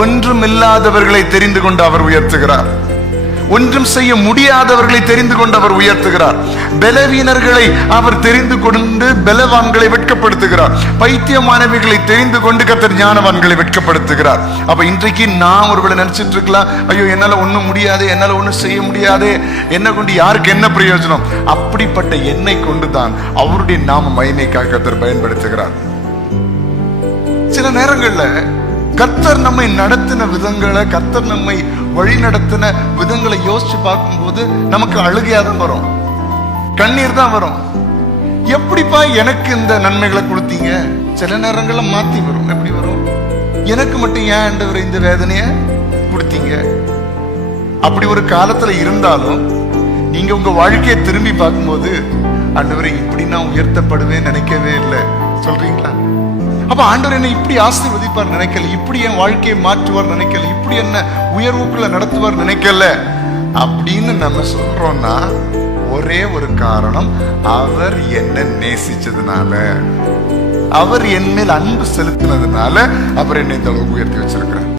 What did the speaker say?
ஒன்றும் இல்லாதவர்களை தெரிந்து கொண்டு அவர் உயர்த்துகிறார். ஒன்றும் செய்ய முடியாதவர்களை தெரிந்து கொண்டு அவர் உயர்த்துகிறார். பலவீனர்களை அவர் தெரிந்து கொண்டு பலவான்களை வெட்கப்படுத்துகிறார். பைத்தியமானவைகளை தெரிந்து கொண்டு கர்த்தர் ஞானவான்களை வெட்கப்படுத்துகிறார். அப்ப இன்றைக்கு நான் ஒருவேளை நினைச்சிட்டு இருக்கலாம், ஐயோ என்னால ஒண்ணும் முடியாது, என்னால ஒண்ணும் செய்ய முடியாது, என்ன கொண்டு யாருக்கு என்ன பிரயோஜனம்? அப்படிப்பட்ட என்னை கொண்டுதான் அவருடைய நாம மகிமைக்காக கர்த்தர் பயன்படுத்துகிறார். சில நேரங்கள்ல கர்த்தர் நம்மை நடத்தின விதங்களை, கர்த்தர் நம்மை வழி நடத்தின விதங்களை யோசிச்சு பார்க்கும்போது நமக்கு அழுகையா தான் வரும், கண்ணீர் தான் வரும். எப்படிப்பா எனக்கு இந்த நன்மைகளை கொடுத்தீங்க? சில நேரங்கள்ல மாத்தி வரும். எப்படி வரும்? எனக்கு மட்டும் ஏன் ஆண்டவரே இந்த வேதனைய கொடுத்தீங்க? அப்படி ஒரு காலத்துல இருந்தாலும் நீங்க உங்க வாழ்க்கையை திரும்பி பார்க்கும்போது, ஆண்டவரே இப்படி நான் உயர்த்தப்படுவேன் நினைக்கவே இல்லை சொல்றீங்களா? அப்ப ஆண்டவர் என்னை இப்படி ஆசீர்வதிப்பார் நினைக்கல, இப்படி என் வாழ்க்கையை மாற்றுவார் நினைக்கல, இப்படி என்ன உயர்வுக்குள்ள நடத்துவார் நினைக்கல அப்படின்னு நம்ம சொல்றோம்னா ஒரே ஒரு காரணம், அவர் என்ன நேசிச்சதுனால, அவர் என் மேல் அன்பு செலுத்தினதுனால அவர் என்னை இந்த அளவுக்கு உயர்த்தி வச்சிருக்கிறார்.